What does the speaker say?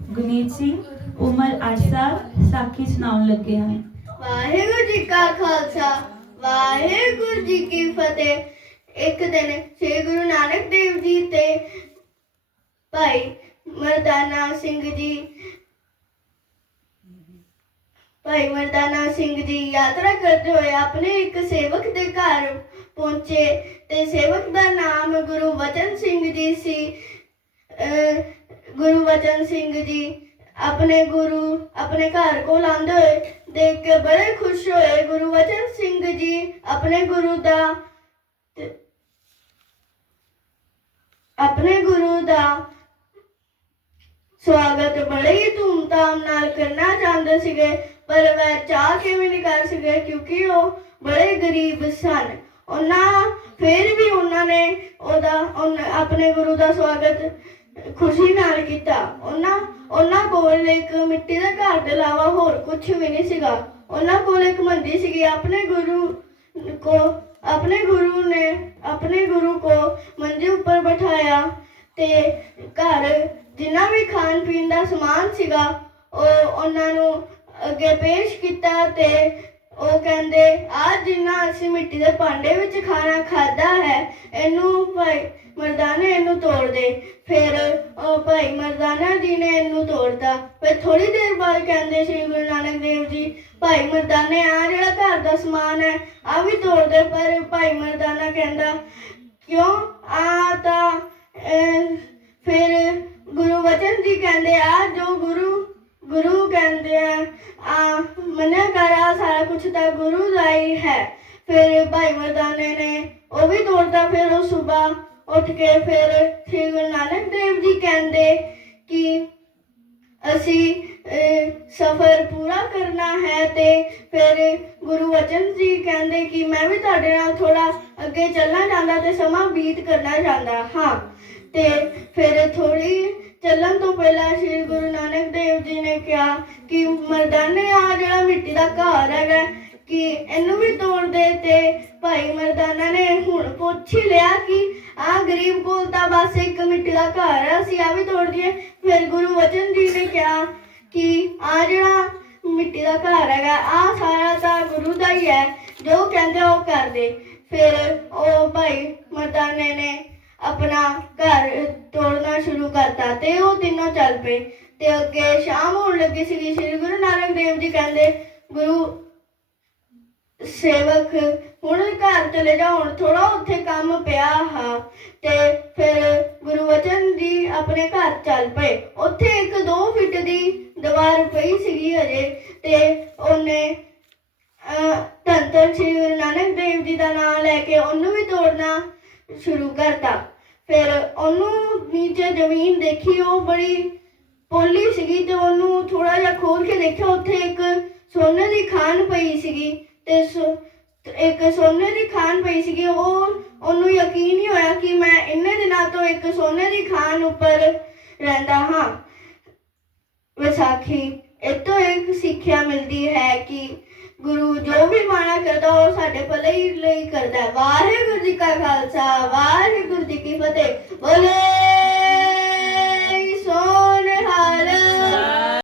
ਗੁਨੀਤ ਸਿੰਘ, ਉਮਰ 8 ਸਾਲ, ਸਾਖੀ ਸੁਣਾਉਣ ਲੱਗੇ ਹਨ ਵਾਹਿਗੁਰੂ ਜੀ ਕਾ ਖਾਲਸਾ, ਵਾਹਿਗੁਰੂ ਜੀ ਕੀ ਫਤਿਹ। ਇੱਕ ਦਿਨ ਸ੍ਰੀ ਗੁਰੂ ਨਾਨਕ ਦੇਵ ਜੀ ਤੇ ਭਾਈ ਮਰਦਾਨਾ ਸਿੰਘ ਜੀ, ਭਾਈ ਮਰਦਾਨਾ ਸਿੰਘ ਜੀ ਯਾਤਰਾ ਕਰਦੇ ਹੋਏ ਆਪਣੇ ਇੱਕ ਸੇਵਕ ਦੇ ਘਰ ਪਹੁੰਚੇ ਤੇ ਸੇਵਕ ਦਾ ਨਾਮ ਗੁਰੂ ਵਚਨ ਸਿੰਘ ਜੀ ਸੀ। ਗੁਰੂ ਵਚਨ ਸਿੰਘ ਜੀ ਆਪਣੇ ਗੁਰੂ ਆਪਣੇ ਘਰ ਕੋਲ ਆਂਦੇ ਹੋਏ ਦੇਖ ਕੇ ਬੜੇ ਖੁਸ਼ ਹੋਏ। ਗੁਰੂ ਵਚਨ ਸਿੰਘ ਜੀ ਆਪਣੇ ਗੁਰੂ ਦਾ ਆਪਣੇ ਗੁਰੂ ਦਾ ਸਵਾਗਤ ਬੜੇ ਹੀ ਧੂਮਧਾਮ ਨਾਲ ਕਰਨਾ ਚਾਹੁੰਦੇ ਸੀਗੇ, ਪਰ ਵह ਚਾਹ ਕਿਵੇਂ ਨਹੀਂ ਕਰ ਸਕੇ ਕਿਉਂਕਿ ਉਹ ਬੜੇ ਗਰੀਬ ਸਨ। ਉਹਨਾਂ, ਫਿਰ ਵੀ ਉਹਨਾਂ ਨੇ ਉਹਦਾ ਆਪਣੇ ਗੁਰੂ ਦਾ ਸਵਾਗਤ ਖੁਸ਼ੀ ਨਾਲ ਕੀਤਾ। ਉਹਨਾਂ ਉਹਨਾਂ ਕੋਲ ਇੱਕ ਮਿੱਟੀ ਦਾ ਘਰ ਦੇ ਇਲਾਵਾ ਹੋਰ ਕੁਝ ਵੀ ਨਹੀਂ ਸੀਗਾ। ਉਹਨਾਂ ਕੋਲ ਇੱਕ ਮੰਦੀ ਸੀਗੀ। ਆਪਣੇ ਗੁਰੂ ਕੋ, ਆਪਣੇ ਗੁਰੂ ਨੇ, ਆਪਣੇ ਗੁਰੂ ਕੋ ਮੰਜੇ ਉੱਪਰ ਬਿਠਾਇਆ ਤੇ ਘਰ ਜਿੰਨਾ ਵੀ ਖਾਣ ਪੀਣ ਦਾ ਸਮਾਨ ਸੀਗਾ, ਉਹ ਉਹਨਾਂ ਨੂੰ ਅੱਗੇ ਪੇਸ਼ ਕੀਤਾ ਤੇ ਉਹ ਕਹਿੰਦੇ ਆ ਜਿੰਨਾ ਅਸੀਂ ਮਿੱਟੀ ਦੇ ਭਾਂਡੇ ਵਿੱਚ ਖਾਣਾ ਖਾਦਾ ਹੈ, ਇਹਨੂੰ ਭਾਈ ਮਰਦਾਨੇ ਇਹਨੂੰ ਤੋੜ ਦੇ। ਫਿਰ ਉਹ ਭਾਈ ਮਰਦਾਨਾ ਜੀ ਨੇ ਇਹਨੂੰ ਤੋੜਤਾ। ਫਿਰ ਥੋੜੀ ਦੇਰ ਬਾਅਦ ਕਹਿੰਦੇ ਸ੍ਰੀ ਗੁਰੂ ਨਾਨਕ ਦੇਵ ਜੀ, ਭਾਈ ਮਰਦਾਨੇ ਆ ਜਿਹੜਾ ਘਰ ਦਾ ਸਮਾਨ ਹੈ ਆ ਵੀ ਤੋੜਦੇ ਪਰ ਭਾਈ ਮਰਦਾਨਾ ਕਹਿੰਦਾ, ਕਿਉਂ? ਆ ਤਾਂ ਫਿਰ ਗੁਰੂ ਵਚਨ ਜੀ ਕਹਿੰਦੇ ਆ ਜੋ ਗੁਰੂ ਗੁਰੂ ਕਹਿੰਦੇ ਆ ਆ ਮਨਾ ਕਰਾ ਸਾਰਾ ਕੁਝ ਤਾਂ ਗੁਰੂ ਦਾ ਹੀ ਹੈ। ਫਿਰ ਭਾਈ ਮਰਦਾਨੇ ਨੇ ਉਹ ਵੀ ਤੋੜਦਾ ਫਿਰ ਉਹ ਸਵੇਰ ਉੱਠ ਕੇ ਫਿਰ ਸ੍ਰੀ ਗੁਰੂ ਨਾਨਕ ਦੇਵ ਜੀ ਕਹਿੰਦੇ ਕਿ ਅਸੀਂ ਸਫ਼ਰ ਪੂਰਾ ਕਰਨਾ ਹੈ ਤੇ ਫਿਰ ਗੁਰੂ ਵਚਨ ਜੀ ਕਹਿੰਦੇ ਕਿ ਮੈਂ ਵੀ ਤੁਹਾਡੇ ਨਾਲ ਥੋੜਾ ਅੱਗੇ ਚੱਲਣਾ ਚਾਹੁੰਦਾ ਤੇ ਸਮਾਂ ਬੀਤ ਕਰਨਾ ਚਾਹੁੰਦਾ ਹਾਂ। ਤੇ ਫਿਰ ਥੋੜੀ ਚੱਲਣ ਤੋਂ ਪਹਿਲਾਂ ਸ੍ਰੀ ਗੁਰੂ ਨਾਨਕ ਦੇਵ ਜੀ ਨੇ ਕਿਹਾ ਕਿ ਮਰਦਾਨੇ ਆ, ਜਿਹੜਾ ਮਿੱਟੀ ਦਾ ਘਰ ਹੈਗਾ ਕਿ ਇਹਨੂੰ ਵੀ ਤੋੜ ਦੇ ਤੇ ਭਾਈ ਮਰਦਾਨਾ ਨੇ ਹੁਣ ਪੁੱਛ ਹੀ ਲਿਆ ਕਿ ਗਰੀਬ ਕੋਲ ਤਾਂ ਬਸ ਇੱਕ ਮਿੱਟੀ ਘਰ ਹੈ ਅਸੀਂ ਆ ਵੀ ਤੋੜ ਦਈਏ। ਫਿਰ ਗੁਰੂ ਵਚਨ ਜੀ ਨੇ ਕਿਹਾ ਕਿ ਆ ਜਿਹੜਾ ਮਿੱਟੀ ਦਾ ਘਰ ਹੈਗਾ ਆ ਸਾਰਾ ਤਾਂ ਗੁਰੂ ਦਾ ਹੀ ਹੈ, ਜੋ ਕਹਿੰਦੇ ਉਹ ਕਰਦੇ ਫਿਰ ਉਹ ਭਾਈ ਮਰਦਾਨੇ ਨੇ ਆਪਣਾ ਘਰ ਤੋੜਨਾ ਸ਼ੁਰੂ ਕਰਤਾ ਤੇ ਉਹ ਤਿੰਨੋਂ ਚੱਲ ਪਏ। ਤੇ ਅੱਗੇ ਸ਼ਾਮ ਹੋਣ ਲੱਗੀ ਸੀ ਸ੍ਰੀ ਗੁਰੂ ਨਾਨਕ ਦੇਵ ਜੀ ਕਹਿੰਦੇ, ਗੁਰੂ ਸੇਵਕ ਹੁਣ ਘਰ ਚਲੇ ਜਾ ਹੁਣ ਥੋੜਾ ਉੱਥੇ ਕੰਮ ਪਿਆ ਹਾਂ। ਤੇ ਫਿਰ ਗੁਰੂ ਵਚਨ ਜੀ ਆਪਣੇ ਘਰ ਚੱਲ ਪਏ। ਉੱਥੇ ਇੱਕ 2 ਫੁੱਟ ਦੀ ਦੀਵਾਰ ਪਈ ਸੀਗੀ ਹਜੇ ਤੇ ਉਹਨੇ ਅਹ, ਸ੍ਰੀ ਗੁਰੂ ਨਾਨਕ ਦੇਵ ਜੀ ਦਾ ਨਾਮ ਲੈ ਕੇ ਉਹਨੂੰ ਵੀ ਤੋੜਨਾ ਸ਼ੁਰੂ ਕਰਤਾ। ਫਿਰ ਉਹਨੂੰ ਨੀਚੇ ਜ਼ਮੀਨ ਦੇਖੀ ਉਹ ਬੜੀ ਪੋਲੀ ਸੀਗੀ ਤੇ ਉਹਨੂੰ ਥੋੜਾ ਜਿਹਾ ਖੋਲ ਕੇ ਦੇਖਿਆ ਉੱਥੇ ਇੱਕ ਸੋਨੇ ਦੀ ਖਾਨ ਪਈ ਸੀਗੀ। ਤੇ ਇੱਕ ਸੋਨੇ ਦੀ ਖਾਨ ਪਈ ਸੀਗੀ, ਉਹ, ਉਹਨੂੰ ਯਕੀਨ ਨਹੀਂ ਹੋਇਆ ਕਿ ਮੈਂ ਇੰਨੇ ਦਿਨਾਂ ਤੋਂ ਇੱਕ ਸੋਨੇ ਦੀ ਖਾਨ ਉੱਪਰ ਰਹਿੰਦਾ ਹਾਂ। ਵਿਸਾਖੀ ਇਹ ਇੱਕ ਸਿੱਖਿਆ ਮਿਲਦੀ ਹੈ ਕਿ ਗੁਰੂ ਜੋ ਵੀ ਮਾਣਾ ਕਰਦਾ, ਉਹ ਸਾਡੇ ਭਲੇ ਹੀ ਲਈ ਕਰਦਾ ਵਾਹਿਗੁਰੂ ਜੀ ਕਾ ਖਾਲਸਾ, ਵਾਹਿਗੁਰੂ ਜੀ ਕੀ ਫਤਿਹ। ਬੋਲੇ।